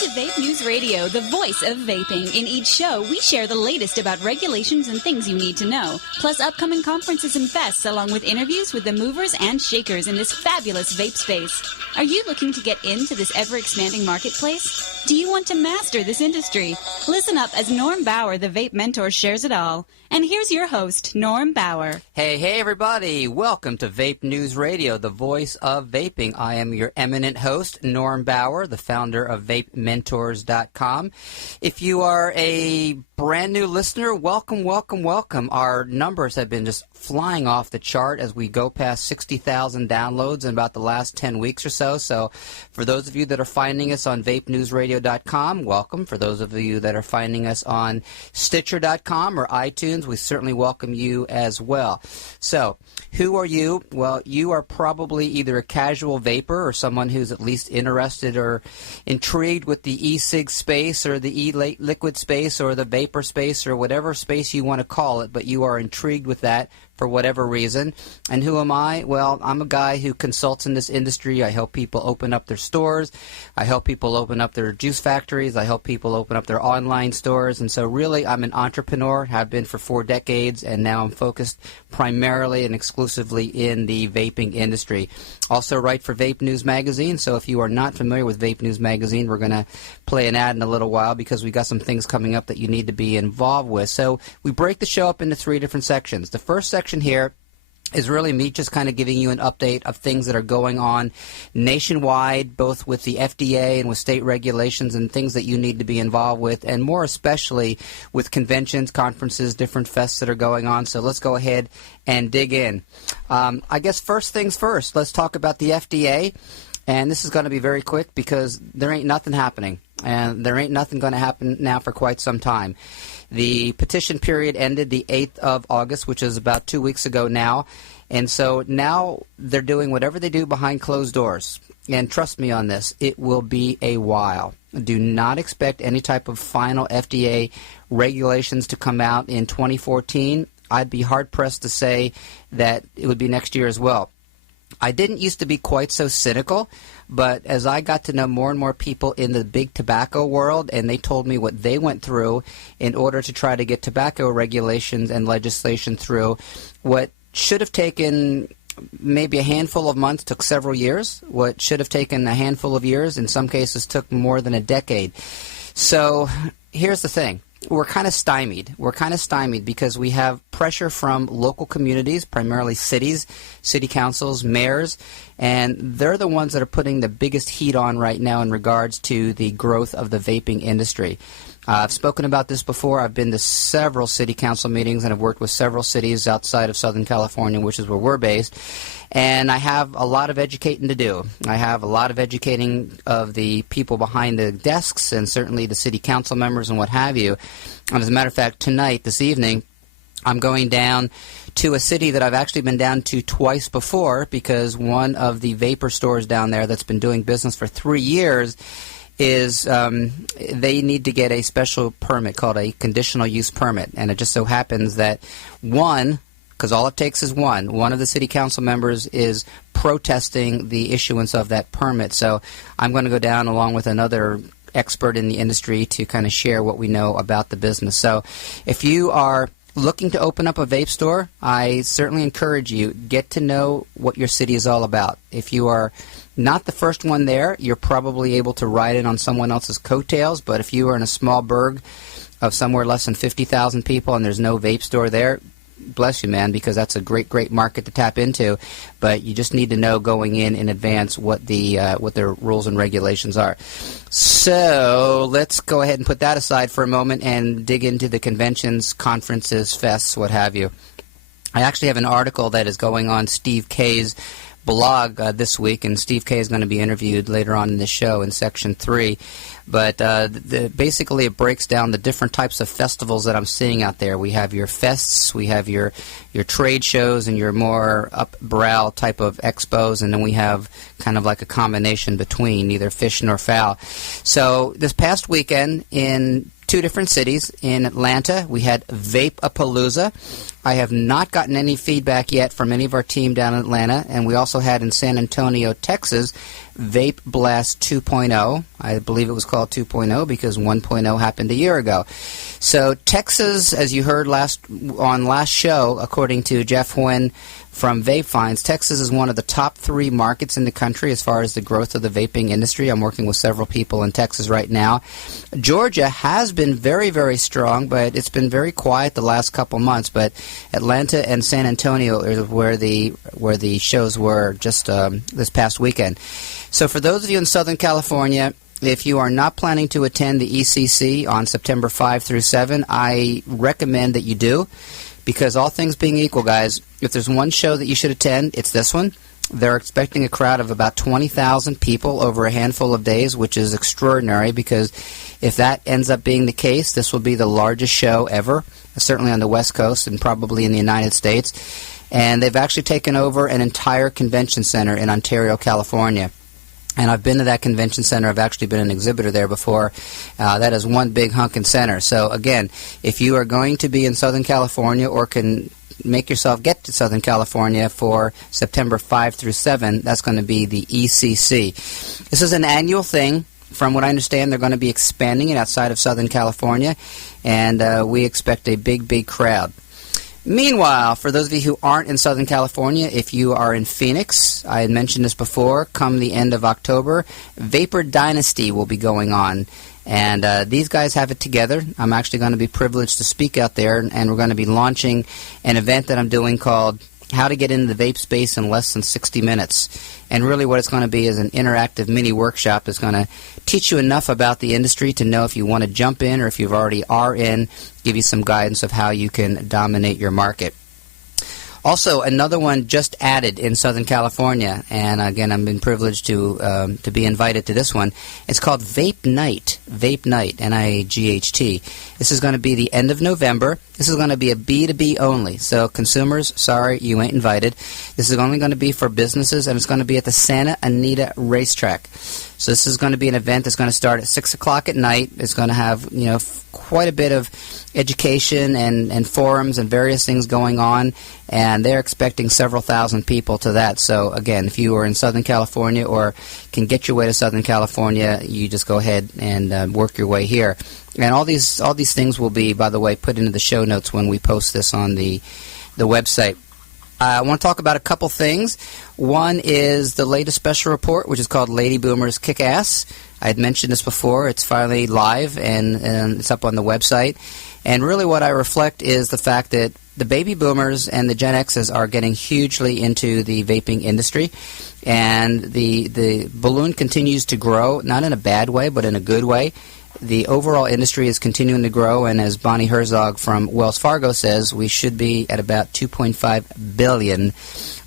to Vape News Radio, the voice of vaping. In each show, we share the latest about regulations and things you need to know, plus upcoming conferences and fests, along with interviews with the movers and shakers in this fabulous vape space. Are you looking to get into this ever-expanding marketplace? Do you want to master this industry? Listen up as Norm Bauer, the Vape Mentor, shares it all. And here's your host, Norm Bauer. Hey, everybody. Welcome to Vape News Radio, the voice of vaping. I am your eminent host, Norm Bauer, the founder of VapeMentors.com. If you are a brand new listener, welcome, welcome, welcome. Our numbers have been just flying off the chart as we go past 60,000 downloads in about the last 10 weeks or so. So for those of you that are finding us on VapeNewsRadio.com, welcome. For those of you that are finding us on Stitcher.com or iTunes, we certainly welcome you as well. So who are you? Well, you are probably either a casual vapor or someone who's at least interested or intrigued with the e-cig space or the e-liquid space or the vapor space or whatever space you want to call it, but you are intrigued with that for whatever reason. And who am I? Well, I'm a guy who consults in this industry. I help people open up their stores. I help people open up their juice factories. I help people open up their online stores. And so really, I'm an entrepreneur, have been for 4 decades, and now I'm focused primarily and exclusively in the vaping industry. Also write for Vape News Magazine. So if you are not familiar with Vape News Magazine, we're going to play an ad in a little while because we got some things coming up that you need to be involved with. So we break the show up into 3 different sections. The first section here is really me just kind of giving you an update of things that are going on nationwide, both with the FDA and with state regulations and things that you need to be involved with, and more especially with conventions, conferences, different fests that are going on. So let's go ahead and dig in. I guess first things first, let's talk about the FDA. And this is going to be very quick because there ain't nothing happening. And there ain't nothing going to happen now for quite some time. The petition period ended the 8th of August, which is about 2 weeks ago now. And so now they're doing whatever they do behind closed doors. And trust me on this, it will be a while. Do not expect any type of final FDA regulations to come out in 2014. I'd be hard-pressed to say that it would be next year as well. I didn't used to be quite so cynical, but as I got to know more and more people in the big tobacco world, and they told me what they went through in order to try to get tobacco regulations and legislation through, what should have taken maybe a handful of months took several years. What should have taken a handful of years, in some cases, took more than a decade. So here's the thing. We're kind of stymied. We're kind of stymied because we have pressure from local communities, primarily cities, city councils, mayors, and they're the ones that are putting the biggest heat on right now in regards to the growth of the vaping industry. I've spoken about this before. I've been to several city council meetings and I've worked with several cities outside of Southern California, which is where we're based. And I have a lot of educating to do. I have a lot of educating of the people behind the desks and certainly the city council members and what have you. And as a matter of fact, tonight, this evening, I'm going down to a city that I've actually been down to twice before because one of the vapor stores down there that's been doing business for 3 years is they need to get a special permit called a conditional use permit. And it just so happens that because all it takes is one of the city council members is protesting the issuance of that permit. So I'm going to go down along with another expert in the industry to kind of share what we know about the business. So if you are looking to open up a vape store, I certainly encourage you, get to know what your city is all about. If you are not the first one there, you're probably able to ride in on someone else's coattails, but if you are in a small burg of somewhere less than 50,000 people and there's no vape store there, bless you, man, because that's a great, great market to tap into. But you just need to know going in advance what their rules and regulations are. So let's go ahead and put that aside for a moment and dig into the conventions, conferences, fests, what have you. I actually have an article that is going on Steve K's blog this week, and Steve K is going to be interviewed later on in the show in Section 3. But basically it breaks down the different types of festivals that I'm seeing out there. We have your fests, we have your trade shows and your more up-brow type of expos, and then we have kind of like a combination between, neither fish nor fowl. So this past weekend in 2 different cities. In Atlanta, we had Vape-A-Palooza. I have not gotten any feedback yet from any of our team down in Atlanta, and we also had in San Antonio, Texas, Vape Blast 2.0. I believe it was called 2.0 because 1.0 happened a year ago. So Texas, as you heard last show, according to Jeff Huynh from Vape Finds, Texas is one of the top 3 markets in the country as far as the growth of the vaping industry. I'm working with several people in Texas right now. Georgia has been very, very strong, but it's been very quiet the last couple months. But Atlanta and San Antonio is where the shows were just this past weekend. So for those of you in Southern California, if you are not planning to attend the ECC on September 5 through 7, I recommend that you do, because all things being equal, guys, if there's one show that you should attend, it's this one. They're expecting a crowd of about 20,000 people over a handful of days, which is extraordinary, because if that ends up being the case, this will be the largest show ever, certainly on the West Coast and probably in the United States. And they've actually taken over an entire convention center in Ontario, California. And I've been to that convention center. I've actually been an exhibitor there before. That is one big hunkin' center. So, again, if you are going to be in Southern California or can make yourself get to Southern California for September 5 through 7, that's going to be the ECC. This is an annual thing. From what I understand, they're going to be expanding it outside of Southern California, and we expect a big, big crowd. Meanwhile, for those of you who aren't in Southern California, if you are in Phoenix, I had mentioned this before, come the end of October, Vapor Dynasty will be going on. And these guys have it together. I'm actually going to be privileged to speak out there, and we're going to be launching an event that I'm doing called How to Get Into the Vape Space in Less Than 60 Minutes. And really what it's going to be is an interactive mini workshop that's going to teach you enough about the industry to know if you want to jump in or if you already are in, give you some guidance of how you can dominate your market. Also, another one just added in Southern California, and again, I've been privileged to be invited to this one. It's called Vape Night, N-I-G-H-T. This is going to be the end of November. This is going to be a B2B only, so consumers, sorry, you ain't invited. This is only going to be for businesses, and it's going to be at the Santa Anita Racetrack. So this is going to be an event that's going to start at 6 o'clock at night. It's going to have, quite a bit of education and forums and various things going on, and they're expecting several thousand people to that. So, again, if you are in Southern California or can get your way to Southern California, you just go ahead and work your way here. And all these things will be, by the way, put into the show notes when we post this on the website. I want to talk about a couple things. One is the latest special report, which is called Lady Boomers Kick Ass. I had mentioned this before. It's finally live, and it's up on the website. And really what I reflect is the fact that the baby boomers and the Gen Xs are getting hugely into the vaping industry. And the balloon continues to grow, not in a bad way, but in a good way. The overall industry is continuing to grow, and as Bonnie Herzog from Wells Fargo says, we should be at about $2.5 billion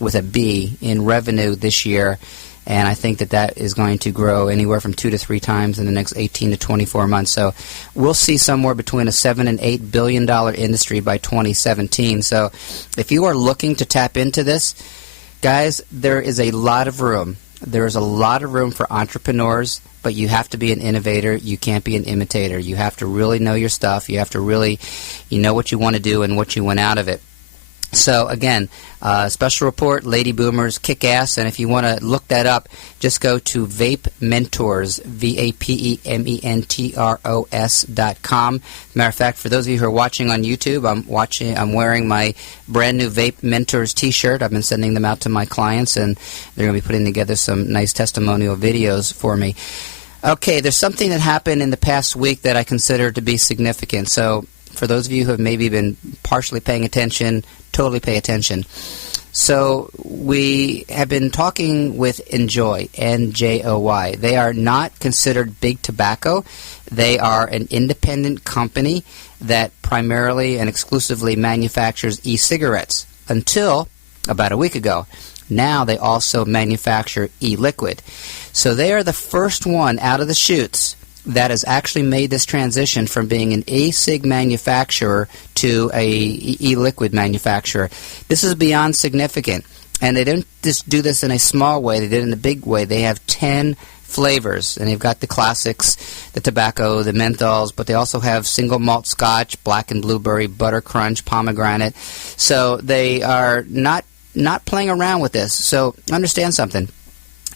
with a B in revenue this year, and I think that is going to grow anywhere from 2 to 3 times in the next 18 to 24 months. So we'll see somewhere between a $7 and $8 billion industry by 2017. So if you are looking to tap into this, guys, there is a lot of room. There is a lot of room for entrepreneurs, but you have to be an innovator. You can't be an imitator. You have to really know your stuff. You have to really, know what you want to do and what you want out of it. So, again, special report, Lady Boomers Kick Ass, and if you want to look that up, just go to VapeMentors, VapeMentors.com. Matter of fact, for those of you who are watching on YouTube, I'm wearing my brand new VapeMentors t-shirt. I've been sending them out to my clients, and they're going to be putting together some nice testimonial videos for me. Okay, there's something that happened in the past week that I consider to be significant. So, for those of you who have maybe been partially paying attention, totally pay attention. So we have been talking with Enjoy, N-J-O-Y. They are not considered big tobacco. They are an independent company that primarily and exclusively manufactures e-cigarettes until about a week ago. Now they also manufacture e-liquid. So they are the first one out of the chutes that has actually made this transition from being an e-cig manufacturer to a e-liquid manufacturer. This is beyond significant. And they didn't just do this in a small way. They did it in a big way. They have 10 flavors. And they've got the classics, the tobacco, the menthols, but they also have single malt scotch, black and blueberry, butter crunch, pomegranate. So they are not playing around with this. So understand something.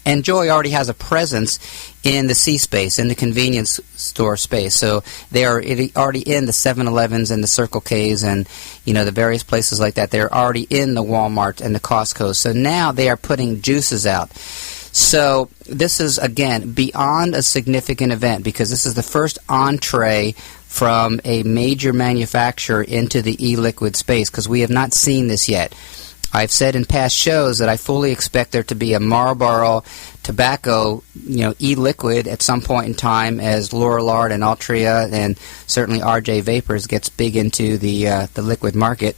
And Joy already has a presence in the C space, in the convenience store space. So they are already in the 7-Elevens and the Circle K's and, the various places like that. They're already in the Walmart and the Costco. So now they are putting juices out. So this is, again, beyond a significant event because this is the first entree from a major manufacturer into the e-liquid space because we have not seen this yet. I've said in past shows that I fully expect there to be a Marlboro tobacco, e-liquid at some point in time as Lorillard and Altria and certainly RJ Vapors gets big into the liquid market.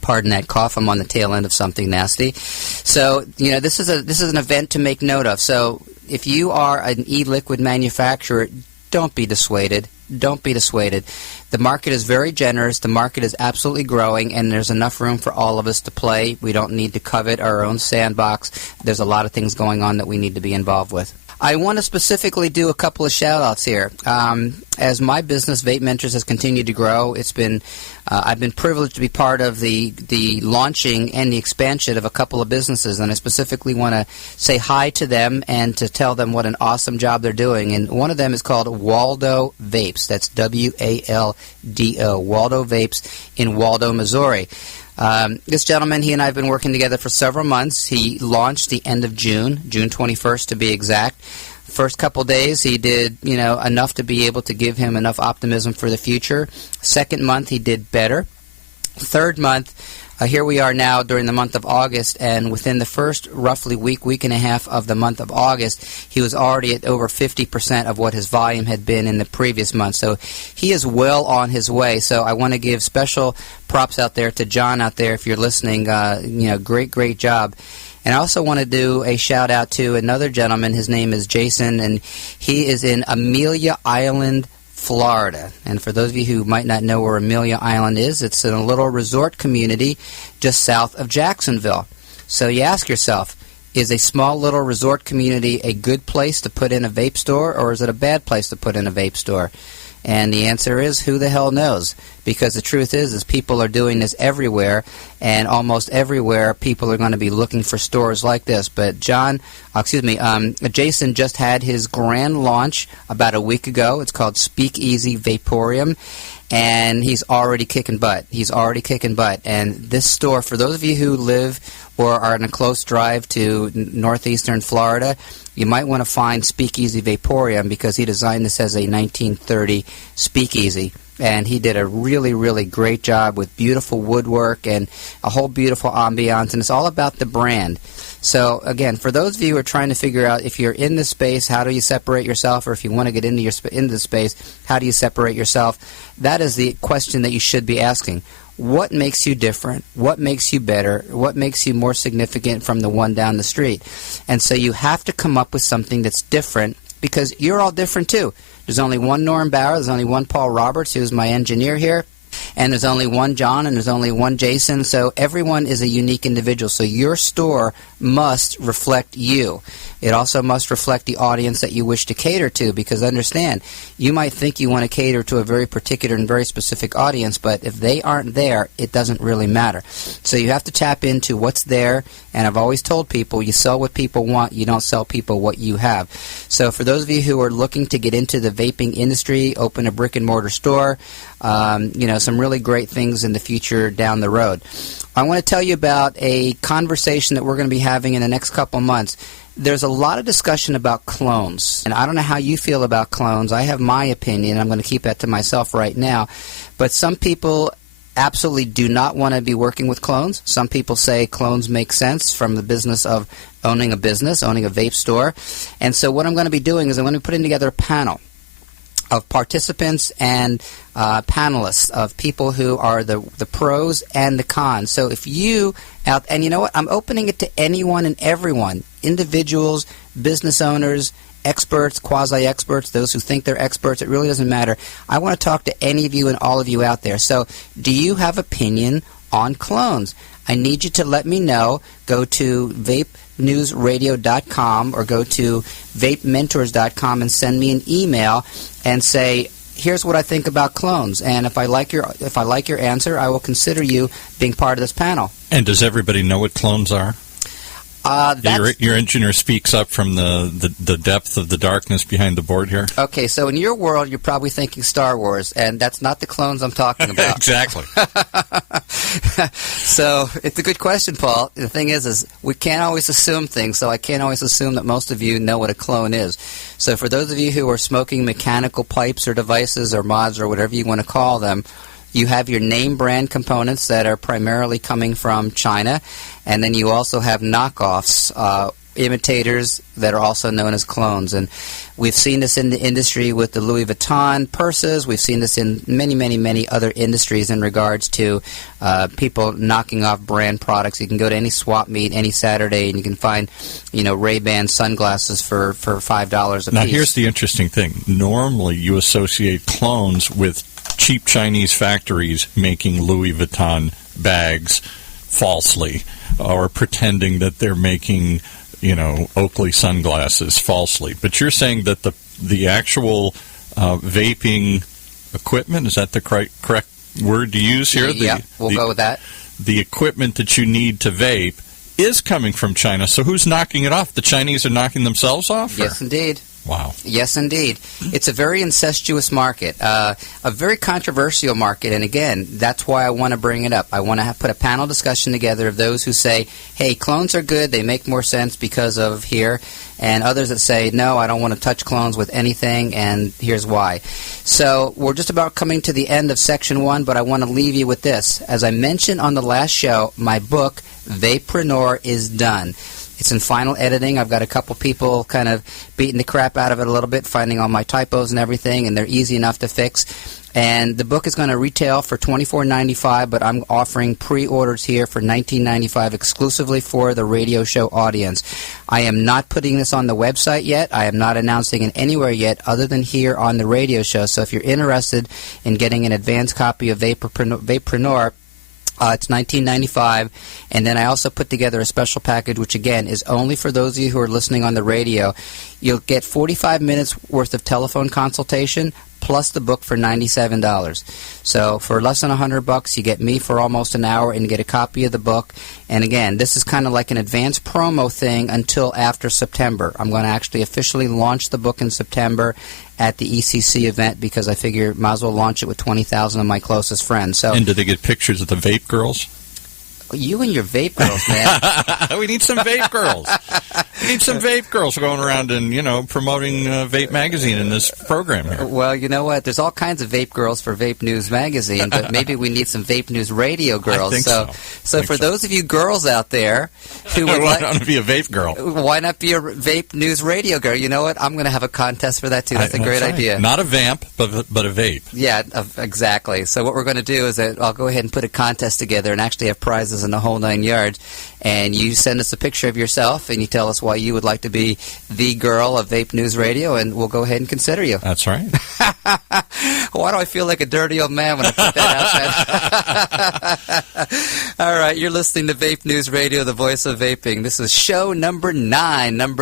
Pardon that cough. I'm on the tail end of something nasty. So, this is an event to make note of. So, if you are an e-liquid manufacturer, don't be dissuaded. Don't be dissuaded. The market is very generous. The market is absolutely growing, and there's enough room for all of us to play. We don't need to covet our own sandbox. There's a lot of things going on that we need to be involved with. I want to specifically do a couple of shout-outs here. As my business, VapeMentors, has continued to grow, I've been privileged to be part of the launching and the expansion of a couple of businesses, and I specifically want to say hi to them and to tell them what an awesome job they're doing. And one of them is called Waldo Vapes. That's W-A-L-D-O, Waldo Vapes in Waldo, Missouri. This gentleman, he and I have been working together for several months. He launched the end of June 21st to be exact. First couple days, he did, enough to be able to give him enough optimism for the future. Second month, he did better. Third month, here we are now during the month of August, and within the first roughly week and a half of the month of August, he was already at over 50% of what his volume had been in the previous month. So he is well on his way. So I want to give special props out there to John out there if you're listening. Great job. And I also want to do a shout-out to another gentleman. His name is Jason, and he is in Amelia Island, Florida. And for those of you who might not know where Amelia Island is, it's in a little resort community just south of Jacksonville. So you ask yourself, is a small little resort community a good place to put in a vape store, or is it a bad place to put in a vape store? And the answer is, who the hell knows? Because the truth is people are doing this everywhere, and almost everywhere people are going to be looking for stores like this. But Jason just had his grand launch about a week ago. It's called Speakeasy Vaporium, and he's already kicking butt. And this store, for those of you who live or are in a close drive to northeastern Florida, you might want to find Speakeasy Vaporium because he designed this as a 1930 speakeasy. And he did a really, really great job with beautiful woodwork and a whole beautiful ambiance. And it's all about the brand. So, again, for those of you who are trying to figure out if you're in this space, how do you separate yourself? Or if you want to get into the space, how do you separate yourself? That is the question that you should be asking. What makes you different? What makes you better? What makes you more significant from the one down the street? And so you have to come up with something that's different because you're all different too. There's only one Norm Bauer, there's only one Paul Roberts, who's my engineer here, and there's only one John, and there's only one Jason, so everyone is a unique individual. So your store must reflect you. It also must reflect the audience that you wish to cater to, because understand, you might think you want to cater to a very particular and very specific audience, but if they aren't there, it doesn't really matter. So you have to tap into what's there, and I've always told people, you sell what people want, you don't sell people what you have. So for those of you who are looking to get into the vaping industry, open a brick-and-mortar store, some really great things in the future down the road. I want to tell you about a conversation that we're going to be having in the next couple months. There's a lot of discussion about clones, and I don't know how you feel about clones. I have my opinion. I'm going to keep that to myself right now. But some people absolutely do not want to be working with clones. Some people say clones make sense from the business of owning a business, owning a vape store. And so what I'm going to be doing is I'm going to be putting together a panel of participants and panelists, of people who are the pros and the cons. So if you out, and you know what, I'm opening it to anyone and everyone, individuals, business owners, experts, quasi-experts, those who think they're experts. It really doesn't matter. I want to talk to any of you and all of you out there. So do you have opinion on clones? I need you to let me know. Go to VapeNewsRadio.com or go to VapeMentors.com and send me an email and say, here's what I think about clones. And if I like your answer, I will consider you being part of this panel. And does everybody know what clones are? Your engineer speaks up from the depth of the darkness behind the board here. Okay, so in your world, you're probably thinking Star Wars, and that's not the clones I'm talking about. Exactly. So it's a good question, Paul. The thing is we can't always assume things, so I can't always assume that most of you know what a clone is. So for those of you who are smoking mechanical pipes or devices or mods or whatever you want to call them, you have your name brand components that are primarily coming from China, and then you also have knockoffs, imitators that are also known as clones. And we've seen this in the industry with the Louis Vuitton purses. We've seen this in many, many, many other industries in regards to people knocking off brand products. You can go to any swap meet any Saturday, and you can find, Ray-Ban sunglasses for $5 a piece. Now, here's the interesting thing. Normally, you associate clones with cheap Chinese factories making Louis Vuitton bags falsely, or pretending that they're making, Oakley sunglasses falsely. But you're saying that the actual vaping equipment, is that the correct word to use here? Yeah, we'll go with that. The equipment that you need to vape is coming from China. So who's knocking it off? The Chinese are knocking themselves off? Yes, indeed. Wow. Yes, indeed. It's a very incestuous market, a very controversial market, and again, that's why I want to bring it up. I want to put a panel discussion together of those who say, hey, clones are good, they make more sense because of here, and others that say, no, I don't want to touch clones with anything, and here's why. So we're just about coming to the end of Section 1, but I want to leave you with this. As I mentioned on the last show, my book, Vapepreneur, is done. It's in final editing. I've got a couple people kind of beating the crap out of it a little bit, finding all my typos and everything, and they're easy enough to fix. And the book is going to retail for $24.95, but I'm offering pre-orders here for $19.95 exclusively for the radio show audience. I am not putting this on the website yet. I am not announcing it anywhere yet other than here on the radio show. So if you're interested in getting an advanced copy of Vapepreneur, it's $19.95, and then I also put together a special package, which, again, is only for those of you who are listening on the radio. You'll get 45 minutes worth of telephone consultation, plus the book for $97. So for less than $100, you get me for almost an hour and get a copy of the book. And again, this is kind of like an advanced promo thing until after September. I'm going to actually officially launch the book in September at the ECC event because I figure might as well launch it with 20,000 of my closest friends. So, and did they get pictures of the vape girls? You and your vape girls, man. We need some vape girls. We need some vape girls going around and, promoting Vape Magazine in this program here. Well, you know what? There's all kinds of vape girls for Vape News Magazine, but maybe we need some Vape News Radio girls. I think so for those of you girls out there who would like to be a vape girl, why not be a Vape News Radio girl? You know what? I'm going to have a contest for that, too. That's a great idea. Not a vamp, but a vape. Yeah, exactly. So what we're going to do is that I'll go ahead and put a contest together and actually have prizes in the whole 9 yards, and you send us a picture of yourself and you tell us why you would like to be the girl of Vape News Radio, and we'll go ahead and consider you. That's right. Why do I feel like a dirty old man when I put that out there? All right, you're listening to Vape News Radio, the voice of vaping. This is show number 9, and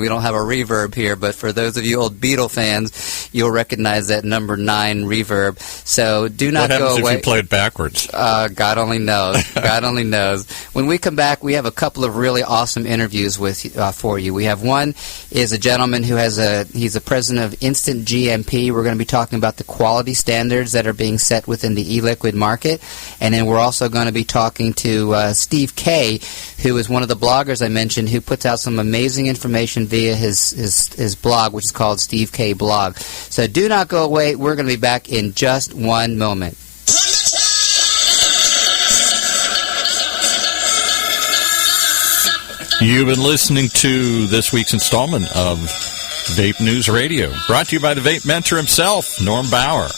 we don't have a reverb here, but for those of you old Beatle fans, you'll recognize that number 9 reverb. So do not go away. What happens if you play it backwards? God only knows. God only knows. When we come back, we have a couple of really awesome interviews for you. We have one is a gentleman who he's a president of Instant GMP. We're going to be talking about the quality standards that are being set within the e-liquid market. And then we're also going to be talking to Steve K., who is one of the bloggers I mentioned, who puts out some amazing information via his blog, which is called Steve K. Blog. So do not go away. We're going to be back in just one moment. You've been listening to this week's installment of Vape News Radio, brought to you by the Vape Mentor himself, Norm Bauer.